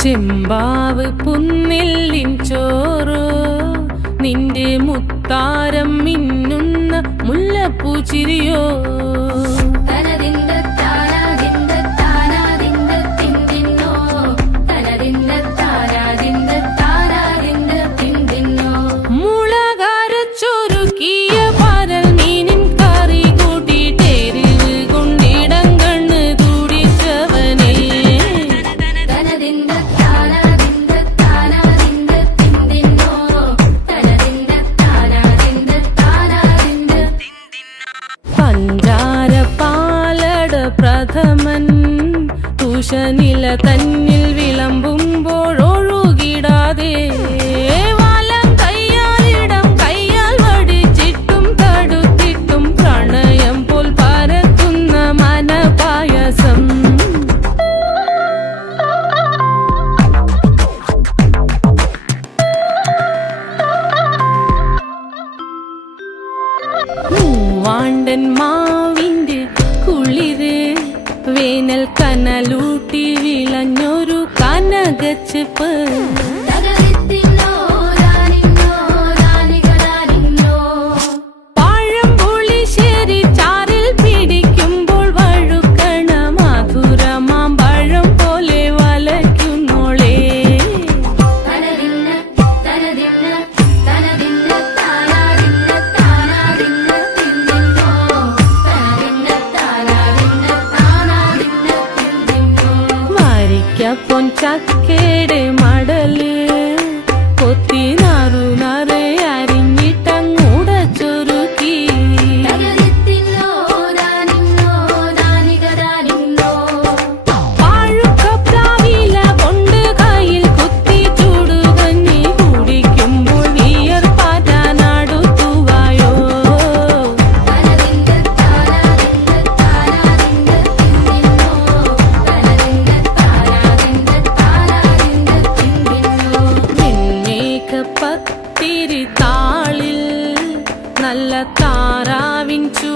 ചെമ്പാവ് പുന്നെല്ലിൻ ചോറോ നിന്റെ മുത്താരം മിന്നുന്ന മുല്ലപ്പൂച്ചിരിയോ പ്രഥമൻ തുഷനില തന്നിൽ വിളമ്പുമ്പോഴൊഴുകിടാതെ വലം കയ്യാലിടം കയ്യാൽ വടിച്ചിട്ടും തടുത്തിട്ടും പ്രണയം പോൽ പരത്തുന്ന മനപായസം മൂവാണ്ടൻ മാവിന്റെ കുളിര് വേനൽ കനലൂട്ടി വിളഞ്ഞൊരു കനകച്ചെപ്പ് പഴംപുളിശ്ശേരി ചാറിൽ പിടിക്കുമ്പോൾ വഴുക്കണ മധുരമാം പഴം പോലെ വലയ്ക്കുന്നോളേ പൊൻചക്കയുടെ മടല് കൊത്തി നാറുനാറെ അരിഞ്ഞിട്ടങ്ങൂട ചൊരുക്കി പാഴുക്കപ്ലാവില കൊണ്ട് കയ്യിൽ കുത്തി ചൂടുകഞ്ഞി കുടിക്കുമ്പോൾ വിയർപ്പാറ്റാനടുത്തുവായോ പത്തിരി താളിൽ നല്ല താറാവിൻ ചൂ